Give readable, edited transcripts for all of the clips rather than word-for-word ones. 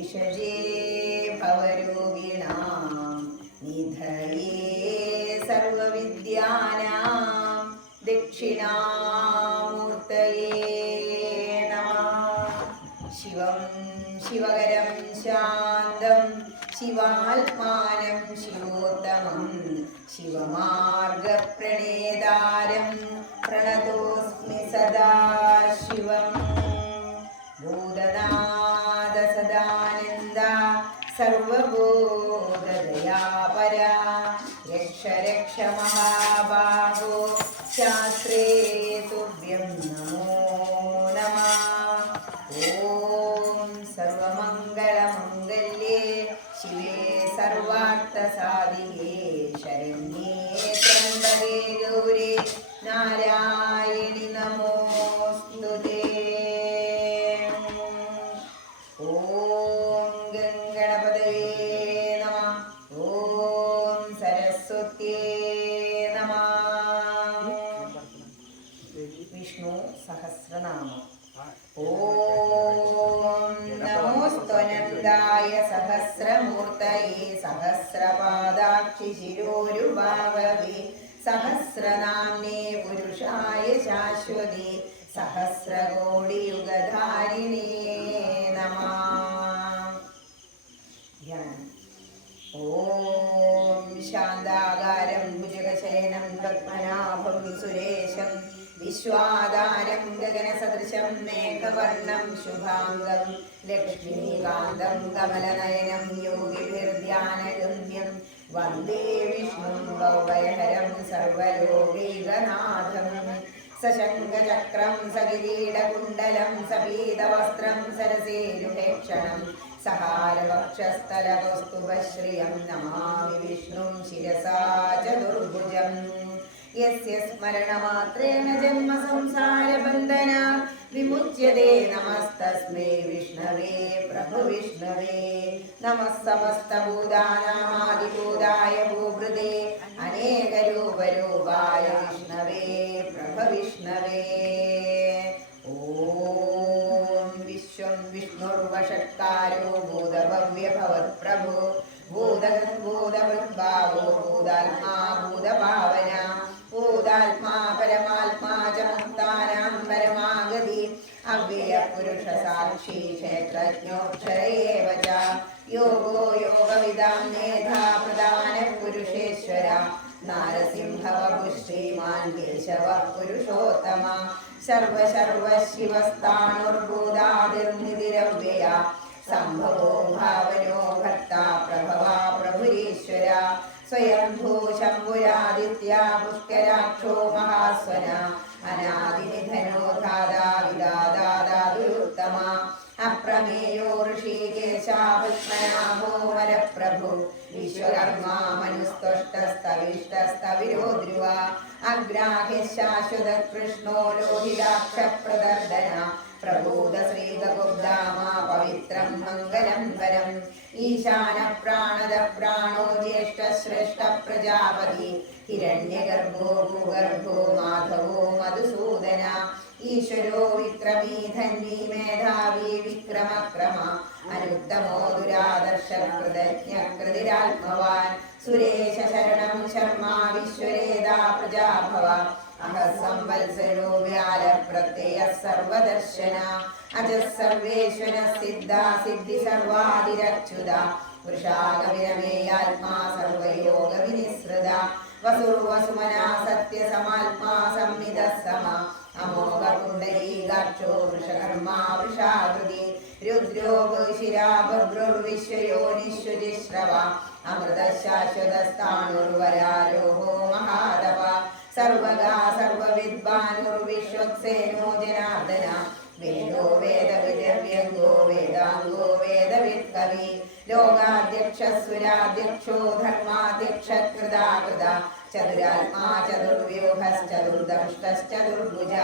विषजे भवरोगिणां निधये सर्वविद्यानां दक्षिणामूर्तये नमः। शिवं शिवकरं शान्तं शिवात्मानं शिवोत्तमं शिवमार्गप्रणेतारं प्रणतोऽस्मि सदा शिवम्। भूतनाथ सदानन्द सर्वबोधदयापरा रक्ष रक्ष महाबाहो शास्त्रे तुभ्यं नमो नमः। ॐ सर्वमङ्गलमङ्गल्ये शिवे सर्वार्थसाधिके शरण्ये त्र्यम्बके गौरी नारायणि नमोऽस्तुते। विष्णु सहस्रनाम। ओम नमोस्तनन्दाय सहस्रमूर्तये सहस्रपादाक्षि शिरोरुबाहवे सहस्रनाम्ने पुरुषाय शाश्वते सहस्रकोटियुगधारिणे नमः। ओम शान्ताकारं भुजगशयनं पद्मनाभं सुरेशं विश्वाधारं गगनसदृशं मेघवर्णं शुभांगं लक्ष्मीकान्तं कमलनयनं योगिभिर्ध्यानगम्यं वन्दे विष्णुं भवभयहरं सर्वलोकैकनाथं। सशङ्खचक्रं सकिरीटकुण्डलं सपीतवस्त्रं सरसेरुभेक्षणं सहारवक्षस्थलकौस्तुभश्रियं नमामि विष्णुं शिरसा चतुर्भुजम्। यस्य स्मरणमात्रेण जन्म संसारबन्धना विमुच्यते नमस्तस्मै विष्णवे प्रभुविष्णवे। नमः समस्तभूतानामादिभूताय भूभृते अनेकरूपरूपाय विष्णवे प्रभविष्णवे। ॐ विश्वं विष्णुर्वषट्कारो भूतभव्यभवत्प्रभो भूतभूतभृद्भावो भूतात्मा भूतभावना भूतात्मा परमात्मा च मुक्तानां परमागति अव्ययपुरुषसाक्षी क्षेत्रज्ञोऽक्षर एव च योगो योगविदां नेता प्रधानपुरुषेश्वर नारसिंहवपुः श्रीमान् केशवः पुरुषोत्तमा सर्वशिवस्ताणुर्भूतादिर्निधिरव्यया सम्भवो भावनो भर्ता प्रभवा प्रभुरीश्वर स्वयंभू शम्भुरादित्या पुष्कराक्षो महास्वना अनादिनिधनो धाता विदादादादुरुत्तमा अप्रमेयो ऋषिकेशा पद्मनाभो वरप्रभु विश्वकर्मा मनुस्तुष्टस्तविष्टस्तविरो ध्रुवा अग्राह्य शाश्वतकृष्णो लोहिताक्षप्रदर्दना प्रबोध श्रीगुब्धामा पवित्रं मङ्गलं वरम् ईशान प्राणद प्राणो ज्येष्ठ श्रेष्ठ प्रजापति हिरण्यगर्भो भूगर्भो माधवो मधुसूदना ईश्वरो विक्रमी धन्वी मेधावी विक्रमक्रम अनुत्तमो दुरादर्श कृतज्ञ कृतिरात्मवान् सुरेश शरणं शर्मा विश्वरेदा प्रजाभव अहः संवत्सरो व्याल प्रत्ययः सर्वदर्शना अजः सर्वेश्वर सिद्धा सिद्धि सर्वादिरच्युता वृषागविरमेयात्मा सर्वयोगविनिसृता वसुर्वसुमना सत्यसमात्मा संविदः समा अमोघकुण्डलीकाक्षो वृषकर्मा वृषाकृति रुद्रो भूषिरा भद्रुर्विश्वयोनिश्रुतिश्रवा अमृतः शाश्वतस्थाणुर्वरारोहो महातपा सर्वगा सर्वविद्वानुर्विश्वक्सेनो जनार्दना वेदो वेदविदव्यङ्गो वेदाङ्गो वेदविद् കവി ലോകാധ്യക്ഷസുരാധ്യക്ഷോ ധർമാധ്യക്ഷകൃതാകൃത ചതുരാത്മാ ചതുർവ്യൂഹശ്ചതുർദംഷ്ടശ്ചതുർഭുജ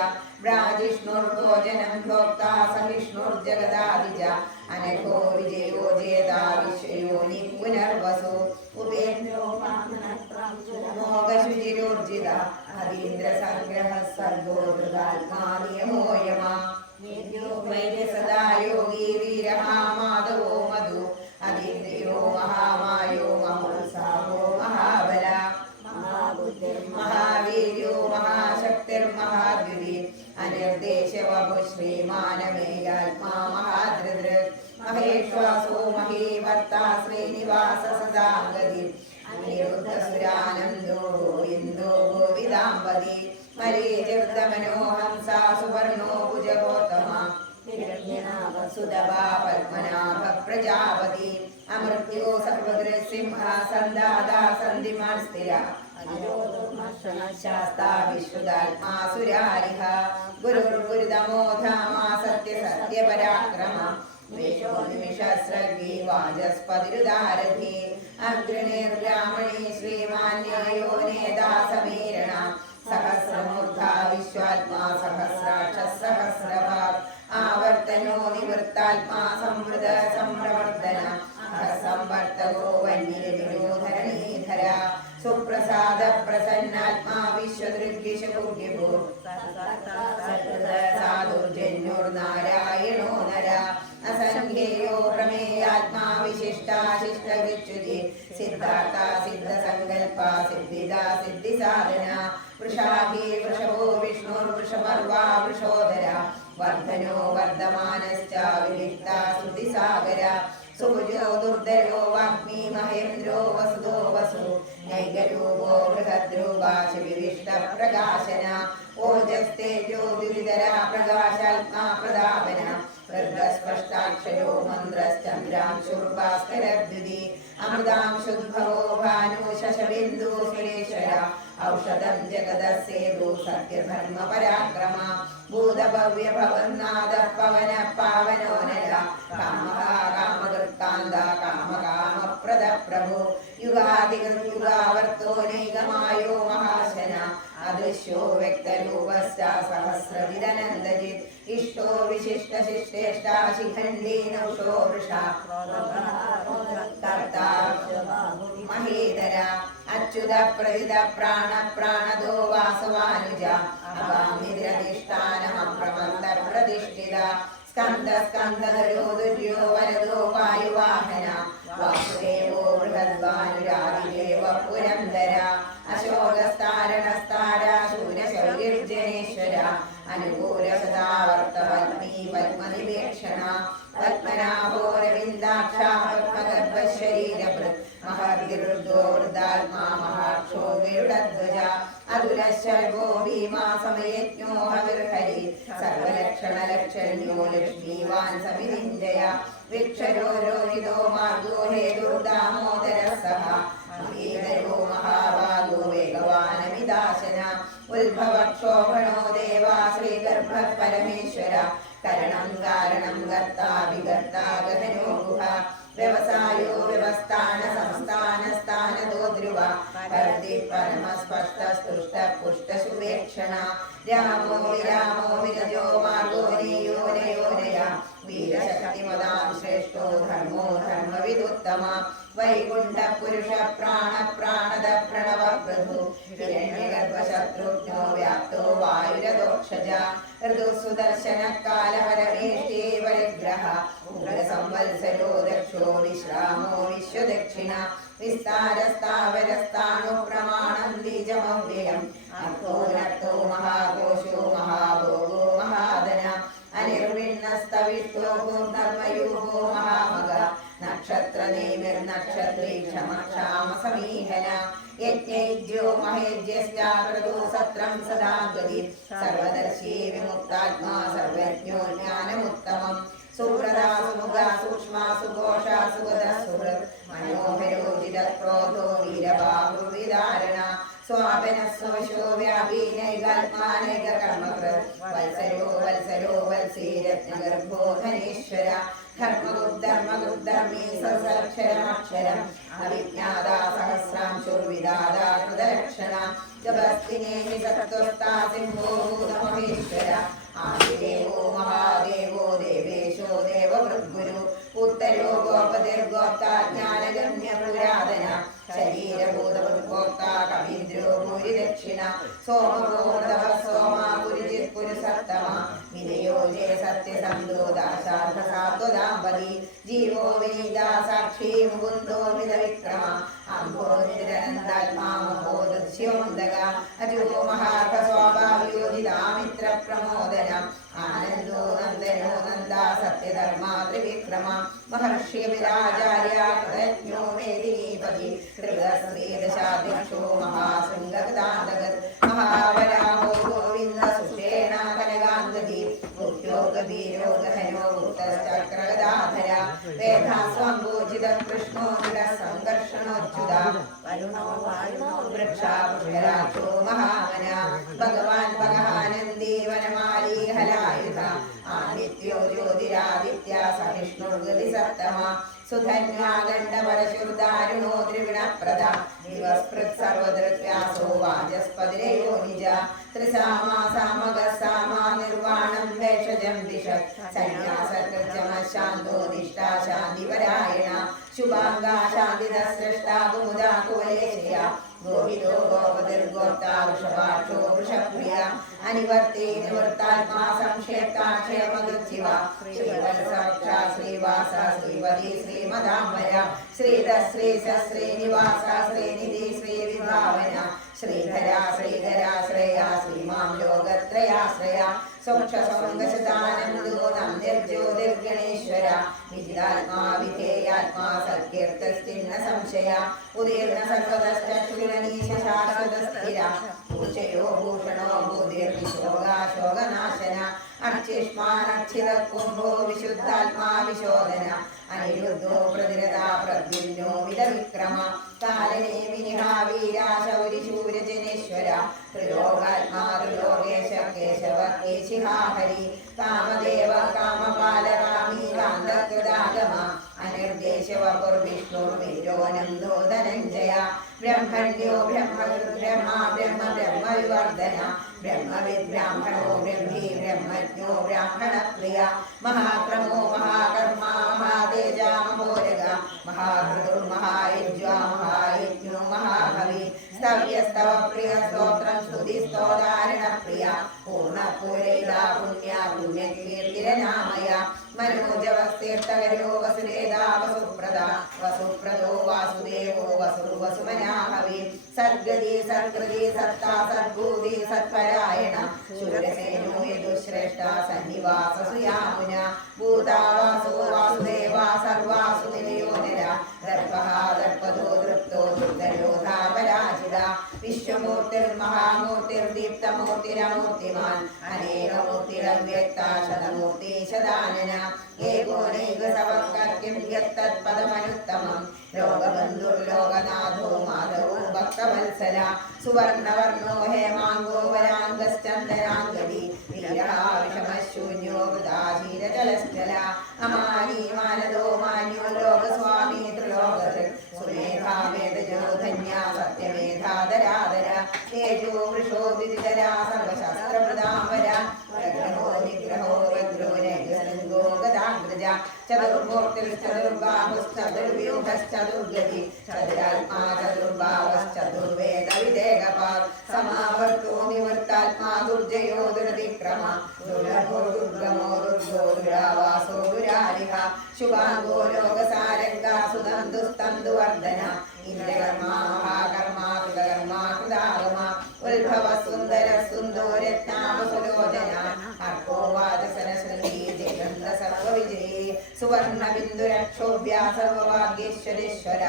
ബ്രാജിഷ്ണുർഭോജനം ഭോക്താ സഹിഷ്ണുർജഗദാദിജ അനഘോ വിജയോ ജേതാ വിശ്വയോനി പുനർവസു ഉപേന്ദ്രോ മോഹശുചിരോർജിത അതീന്ദ്രസംഗ്രഹ സർഗോ ധൃതാത്മാ നിയമോ യമ വൈദ്യസദാ യോഗി വീരഃ മാധവോ മധു അതീന്ദ്രിയോ മഹാമായോ മഹോത്സാഹോ മഹാബല മഹാവീര്യോ മഹാശക്തിർമഹാദ്യുതി അനിർദേശവപു ശ്രീമാനമേയാത്മാ മഹാധൃദൃക് മഹേശ്വാസോ മഹീവർത്താ ശ്രീനിവാസ സദാംഗതി അനിരുദ്ധസുരാനന്ദോ ഗോവിന്ദോ ഗോവിദാംബതി മരീചിർദമനോഹംസാ സുവർണോ ഭുജഗോത്തമ സുതവാ പത്മനാഭ പ്രജാപതി അമൃത്യോ സർവദൃസിംഹ സന്ദാതാ സന്ധിമാൻ സ്ഥിര ശാസ്താ വിശ്വദാത്മാ സുരാരിഹ ഗുരുർഗുരുതമോ ധാമാ സത്യസത്യപരാക്രമ വിശോ നിമിഷസ്രഗ്വി വാചസ്പതിരുദാരഥി അഗ്നിർബ്രാഹ്മണി ശ്രീമാന്യായോ നേതാ സമീരണ സഹസ്രമൂർധാ വിശ്വാത്മാ സഹസ്രാക്ഷ സഹസ്രഭാഗ് ആവർത്തനോ നിവൃത്താത്മാ സംവൃത സംപ്രവർത്തന സംവർത്തകോ വന്യധരണീധര സുപ്രസാദ പ്രസന്നാത്മാ വിശ്വദൃഗ്വിഷഭൂഗ്യഭൂ സാധുർജന്യോർനാരായണോ നര അസംഖ്യേയോ പ്രമേയാത്മാ വിശിഷ്ടാശിഷ്ടവിച്യുതി സിദ്ധാർത്ഥ സിദ്ധസങ്കൽപ്പ സിദ്ധിദ സിദ്ധിസാധന വൃഷാഹി വൃഷഭോ വിഷ്ണുർവൃഷപർവാ വൃഷോധര വർദ്ധനോ വർദ്ധമാനശ്ച വിവിക്ത ശ്രുതിസാഗര സുഭുജോ ദുർധരോ വാഗ്മി മഹേന്ദ്രോ വസുദോ വസു നൈകരൂപോ ബൃഹദ്രൂപാശി വിവിഷ്ട പ്രകാശന ഓജസ്തേജോ ദ്വിധര പ്രകാശാത്മാ പ്രതാപന സ്പഷ്ടാക്ഷരോ മന്ത്രശ്ചന്ദ്രാംശുർഭാസ്കരദ്യുതി അമൃതാംശുദ്ഭവോ ഭാനു ശശബിന്ദു സുരേശ്വര ഔഷധം ജഗദസ്സേതു സത്യധർമ്മ പരാക്രമ ഭൂതഭവ്യ ഭവന്നാദ പവന പാവനോ നര കാമഃ കാമകൃത്താന്ത കാമകാമപ്രദ പ്രഭു യുഗാദികൃത്യുഗാവർത്തോ നൈകമായോ മഹാശന അദൃശ്യോ വ്യക്തരൂപശ്ച സഹസ്രവിദനന്ദജിത് ഇഷ്ടോ വിശിഷ്ടശിഷ്ടേഷ്ട ശിഖണ്ഡീനൗഷോ വൃഷ കർത്താ മഹേതര അച്യുത പ്രതിത പ്രാണ പ്രാണദോ വാസവാനുജ അവാമിരധിഷ്ഠാനമപ്രമന്ത പ്രതിഷ്ഠിത സ്കന്ദ സ്കന്ദധരോ ദുര്യോ വരദോ വായുവാഹന വാസുദേവോ ബൃഹദ്വാനുരാതിദേവ പുരന്ദര അശോകസ്താരണസ്താര ശൂരശൗര്യർജനേശ്വര അനുകൂല സദാവർത്തവൽമീ പത്മനിവേക്ഷണ പത്മനാഭോരവിന്ദാക്ഷ പത്മഗർഭശരീരഭൃത് മഹർഗിരുദ്ധോ വൃദ്ധാത്മാ മഹാക്ഷോ ഗരുഡധ്വജ അതുലശർവോ ഭീമാ സമയജ്ഞോ ഹവിർഹരി സർവലക്ഷണലക്ഷണ്യോ ലക്ഷ്മീവാൻ സമിതിഞ്ജയ വിക്ഷരോ രോഹിതോ മാർഗോ ഹേതുർദാമോദര സഹ മഹീധരോ മഹാഭാഗോ വേഗവാനമിദാശന ഉത്ഭവക്ഷോഭണോ ദേവാ ശ്രീഗർഭ പരമേശ്വര കരണം കാരണം കർത്താ വികർത്താ ഗഹനോ ഗുഹ വ്യവസായോ വ്യവസ്ഥാന സംസ്ഥാന സ്ഥാനതോ ധ്രുവ കർത്തി പരമസ്പഷ്ട സ്തുഷ്ട പുഷ്ട സുവേക്ഷണ രാമോ വിരാമോ വിരജോ മാർഗോ നയോനയോനയ വീരശക്തിമതാം ശ്രേഷ്ഠോ ധർമ്മോ ധർമ്മവിദുത്തമ വൈകുണ്ഠ പുരുഷ പ്രാണ പ്രാണദ പ്രണവ പ്രഭു ഹിരണ്യഗർഭശത്രുഘ്നോ വ്യാപ്തോ വായുരദോക്ഷജ ഋതുസുദർശന കാലപരമേഷ്ടേ പരിഗ്രഹ ഉഗ്രസംവത്സരോ ദക്ഷോ വിശ്രാമോ വിശ്വദക്ഷിണ വിസ്താരസ്ഥാവരസ്ഥാണു പ്രമാണം ബീജമവ്യയം അർത്ഥോ മഹാകോശോ മഹാഭോഗോ മഹാധന അനിർവിണ്ണസ്തവിഷ്ഠോ പൂർണ്ണർമയൂഹോ മഹാമഗ നക്ഷത്രനേമിർനക്ഷത്രീ ക്ഷമക്ഷാമ സമീഹന യജ്ഞൈജ്യോ മഹേജ്യശ്ചാക്രതോ സത്രം സദാഗതി സർവദർശി വിമുക്താത്മാ സർവജ്ഞോ ജ്ഞാനമുത്തമം സുഹൃദാ സുമുഖ സൂക്ഷ്മ സുഘോഷ സുഗത സുഹൃത് മനോഹരോജിത ക്രോധോ വീരബാഹുവിധാരണ स्वापनस्वशो व्यापी नैकात्मानैककर्मकृत् वत्सरो वत्सरो वत्सीरत्नगर्भो धनेश्वर धर्मगुद्धर्मी ससक्षरमक्षरम् अविज्ञाता सहस्रांशुर्विदादा कृतरक्षणा जपस्तिनेमि सत्त्वस्ता सिंहो भूतमहेश्वर आदिदेवो महादेवो देवेशो देववृद्गुरु उत्तरो गोपतिर्गोप्ता ज्ञानगम्य पुरातन शरीरभूतभूर्गोप्ता कवीन्द्रो भूरिदक्षिण सोमगोर्धव सोमा पुरुजित् पुरुषत्तमा विनयोजे सत्यसन्दोदाशार्थसात्वदाम्बरी जीवो विनीता साक्षी मुकुन्दो मिदविक्रम अम्भोनिरनन्दात्मा महोदस्योन्दगा अजो महार्थस्वाभावयोजितामित्रप्रमोदन आनन्दो नन्दनो नन्दा सत्यधर्मा त्रिविक्रम महर्षि विराजार्य कृतज्ञो मेदिनीपति हृदश्रीदशाध्यक्षो महाशृङ्गगदान्तगत् महावराहो गोविन्द सुषेण कनकाङ्गदी मुख्यो गभीरो गहनो भूतश्चक्रगदाधर वेदास्वम्बोजितं कृष्णो संघर्षणोच्युता वरुणो वायुनो वृक्षा पुष्कराक्षो महामना भगवान् भगवानन्दी वनमाली हलायुध आदित्यो ज्योतिरादित्या सहिष्णुर्गति सत्तमा सुधन्या गण्डपरशुर्दारुणो त्रिगुणप्रदा दिवस्पृत् सर्वदृत्व्यासो वाचस्पतिरेयो निज त्रिसामा सामगः सामा निर्वाणं भेषजं दिशत् सन्न्यासकृत्यमशान्तो निष्ठा शान्तिपरायण शुभाङ्गा शान्तिदस्रष्टा कुमुदा कुवलेशया गोविदो गोपतिर्गोप्ता वृषभाक्षो वृषप्रिया अनिवर्ते निवर्तात्मा संक्षेप्ता क्षेमगृच्छिवा श्रीवत्सवक्षा श्रीवासा श्रीपदी श्रीमदाम्बया श्रीधश्रीश श्रीनिवासा श्रीनिधि श्रीविभावना श्रीधरा श्रीधरा श्रेया श्रीमां लोकत्रयाश्रया सोक्षसङ्गशतानन्दोनं निर्ज्योतिर्गणेश्वर विजितात्मा विधेयात्मा सत्कीर्तस्तिन्न संशया उदीर्ण सर्वतश्चक्षुरनीश शाश्वतस्थिरा पूजयो भूषणो भूतिर्विशोगा शोगनाशना अर्चिष्मानर्चितकुम्भो विशुद्धात्मा विशोधन अनिरुद्धो प्रतिरता प्रद्युम्नो विदविक्रम कालने विनिहा वीरा शौरिशूरजनेश्वर त्रिलोकात्मा त्रिलोकेश केशव केशिहा हरि कामदेव कामपालकामी कान्तकृदागम अनिर्देशवपुर्विष्णुर्विजोनन्दो धनञ्जय ब्रह्मण्यो ब्रह्मविद्ब्रह्मा ब्रह्म ब्रह्मविवर्धन ब्रह्मविद् ब्राह्मणो ब्रह्मी ब्रह्मज्ञो ब्राह्मणप्रिय महाक्रमो महाकर्मा महातेजा महोरग महाकृतुर्महायज्वा महायज्ञो महाकवि स्तव्यस्तव प्रिय स्तोत्रं स्तुतिस्तोदारण प्रिय पूर्णपूरैदा पुण्या पुण्यकीर्तिरनामय मनोजवस्तीर्थकरो वसुदेदा वसुप्रदा वसुप्रदो वासुदेवो वसुर्वसुमनाहवि सद्गति सत्कृति सत्ता सद्भूति सत्परायण शूरसेनो यदुश्रेष्ठा सन्निवास सुयामुना भूतावासो वासुदेवा सर्वासुनिलयोनिरा दर्पः दर्पदो दृप्तो दुर्गयोधा पराजिता विश्वमूर्तिर्महामूर्तिर्दीप्तमूर्तिरमूर्तिमान् अनेकमूर्तिरव्यक्ता शतमूर्ति शदानना एकोनैक सवङ्कर्तिं यत्तत्पदमनुत्तमं लोकबन्धुर्लोकनाथो माधवो भक्तवत्सला सुवर्णवर्णो हेमाङ्गो वराङ्गश्चन्दनाङ्गदी वीरः विषमशून्यो वृदाधीरजलश्चला अमानी मानदो मान्यो लोकस्वामी त्रिलोकधृक् सुमेधा वेदजो धन्या सत्यमेधाधराधर तेजो वृषो विदितरा सर्वशास्त्रप्रदाम्बरा प्रग्रहो निग्रहो वज्रो नैगसृङ्गो गदाग्रजा चतुर्बाहुश्चतुर्व्यूहश्चतुर्गति चतुरात्मा चतुर्बावश्चतुर्वेदविदेहपात् समावर्तो निवर्तात्मा दुर्जयो दुरतिक्रम दुर्लभो दुर्गमो दुर्गो दुरावासो दुरारिः शुभाङ्गो लोकसारङ्गा सुदन्तुस्तन्दुवर्धन इन्द्रकर्मा महाकर्मा कृतकर्मा कृतागमा उद्भव सुन्दर सुन्दो रत्नावसुलोचना अर्को वाचसनशृङ्गी जयन्त सर्वविजयी सुवर्णबिन्दुरक्षोभ्या सर्वभाग्येश्वरेश्वर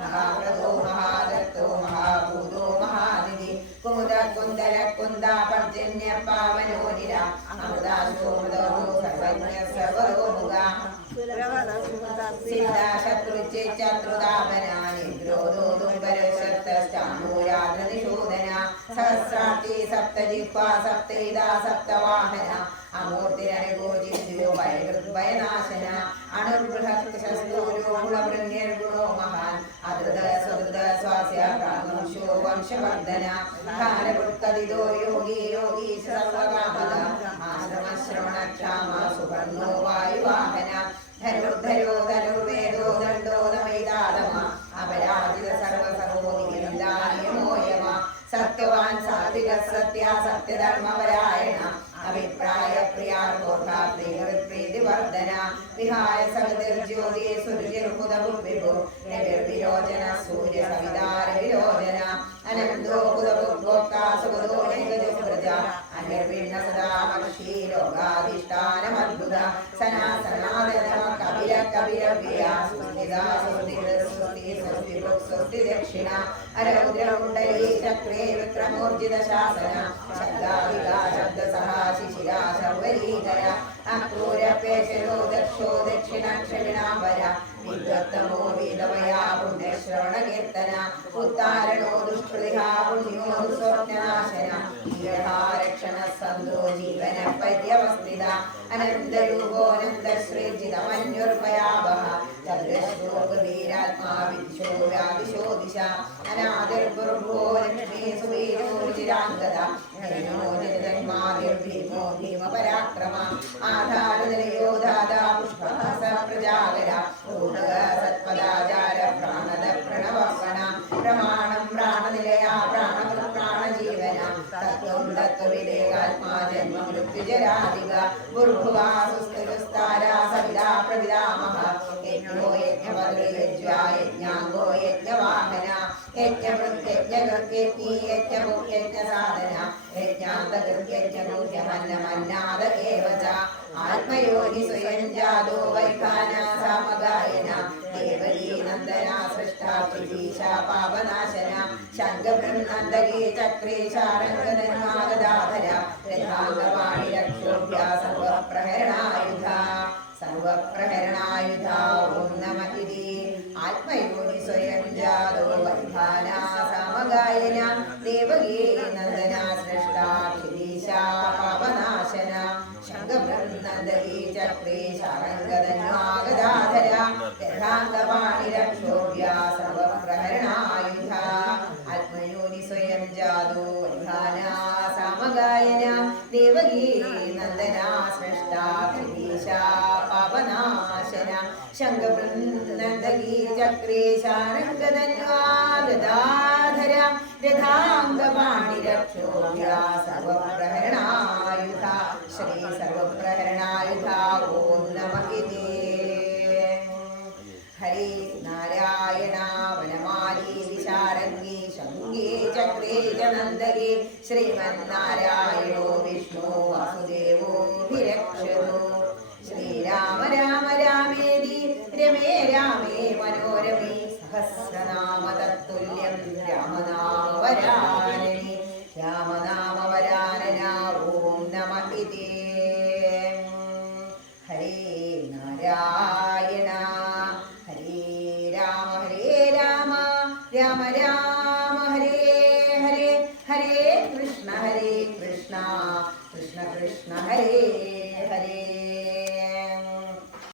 महाप्रदो महादत्तो महाभूतो महानिधि कुमुद कुन्दर कुन्दा पर्जन्य पावनो निरा अमृताशोमदो सर्वज्ञ सर्वतोमुगा सिद्धा शत्रुचे चतुर्दापना निद्रोधो दुर्बलशक्तश्चामूलाद्रनिशोधना सहस्राक्षी सप्तजिह्वा सप्तैदा सप्तवाहन अमूर्तिरनुगोचिद्यो भयनाशन अणुर्बृहत्शस्तूरो गुणवृण्यर्गुणो महान् अदृत स्वदृत स्वास्य प्रागंशो वंशवर्धन कालवृत्तदिदो योगी योगी सर्वकामद आश्रमश्रवणक्षामा सुवर्णो वायुवाहन धनुर्धरो धनुर्वेदो दण्डो नमैदादम अपराजित सर्वसर्वोदिगिरिदायमो यम सत्यवान् सात्विक सत्या सत्यधर्मपरायण अभिप्राय प्रियार्कोथा प्रीतिवर्धन विहाय सगतिर्ज्योति सुरुचिर्बुधबुद्विभु निर्विरोचन सूर्य सवितार विरोचन अनन्दो बुधबुद्भोक्ता सुबुधो नैकजुप्रजा अनिर्विण्ण सदा मक्षी लोकाधिष्ठानमद्भुत सनातन कपिल कपिलव्यया सुस्थिता सुस्ति स्वस्ति दक्षिणा अरौद्रकुण्डली चक्रे विक्रमोर्जित शासन शब्दादिका शब्दसहा शिशिरा शर्वरीधर अक्रूरपेशरो दक्षो दक्षिणाक्षरिणाम्बर विद्वत्तमो वेदवया पुण्यश्रवणकीर्तन उत्तारणो दुष्कृतिहा पुण्यो दुःस्वप्ननाशन रक्षण सन्दो जीवन पर्यवस्थित अनन्तरूपोऽनन्तश्रीजितमन्युर्भयावः तद्रष्टोगवीरात्मा विद्यो व्यादिशो दिशा अनादिर्गुरुभो लक्ष्मी सुवीरोर्जिराङ्गदा हरिणो जगन्मादिर्भीमो भीमपराक्रम आधारनिलयो दादा पुष्पः स प्रजागरा सत्पदाचार प्राणद प्रणवपण प्रमाणं प्राणनिलया प्राणजीवन तत्त्वं तत्त्वविदेकात्मा जन्म मृत्युजरादिगा भूर्भुवा सुस्थिरस्तारा सविता प्रविदामः यज्ञो यज्ञवद्र्यज्वा यज्ञाङ्गो यज्ञवाहन यज्ञकृत्यज्ञकृत्यज्ञी यज्ञमुख्यज्ञसाधन यज्ञान्तकृत्यज्ञगुह्यमन्नमन्नाद एव च आत्मयोनि स्वयं जातो वैखानसामगायन देवकी नन्दना सृष्टा क्षितीशा पापनाशन शङ्खबृन्नन्दगी चक्रे शारङ्गधर्मागदाधर रथाङ्गवाणि रक्षोभ्या सर्वप्रहरणायुधा सर्वप्रहरणायुधा ॐ नमः इति आत्मयोनि स्वयं जातो वैखानसामगायन देवकी नन्दना सृष्टा क्षितीशा पापनाशन शङ्खबृन्नन्दगी चक्रे शारङ्गधर्मागदाधर रथाङ्गवाणि रक्षोभ्या सर्वप्रहरणायुधा आत्मयोनि स्वयं जातो वैखानसामगायन देवकी नन्दना सृष्टा क्षितीशा पापनाशन शङ्खबृन्नन्दगी चक्रे शारङ्गधर्मागदाधर रथाङ्गवाणि रक्षोभ्या सर्वप्रहरणायुधा श्री सर्वप्रहरणायुधा ॐ नमः इति हरे नारायण वनमाली विशारङ्गी शङ्गे चक्रे जनन्दगे श्रीमन्नारायणो विष्णु वासुदेवोऽभिरक्षतु श्रीराम राम रामेति रमे रामे मनोरमे सहस्रनाम तत्तुल्यं रामनामवरानने रामनामवरानन ॐ नमः इति हरे नारायण हरे राम राम राम हरे हरे हरे कृष्ण कृष्ण कृष्ण हरे हरे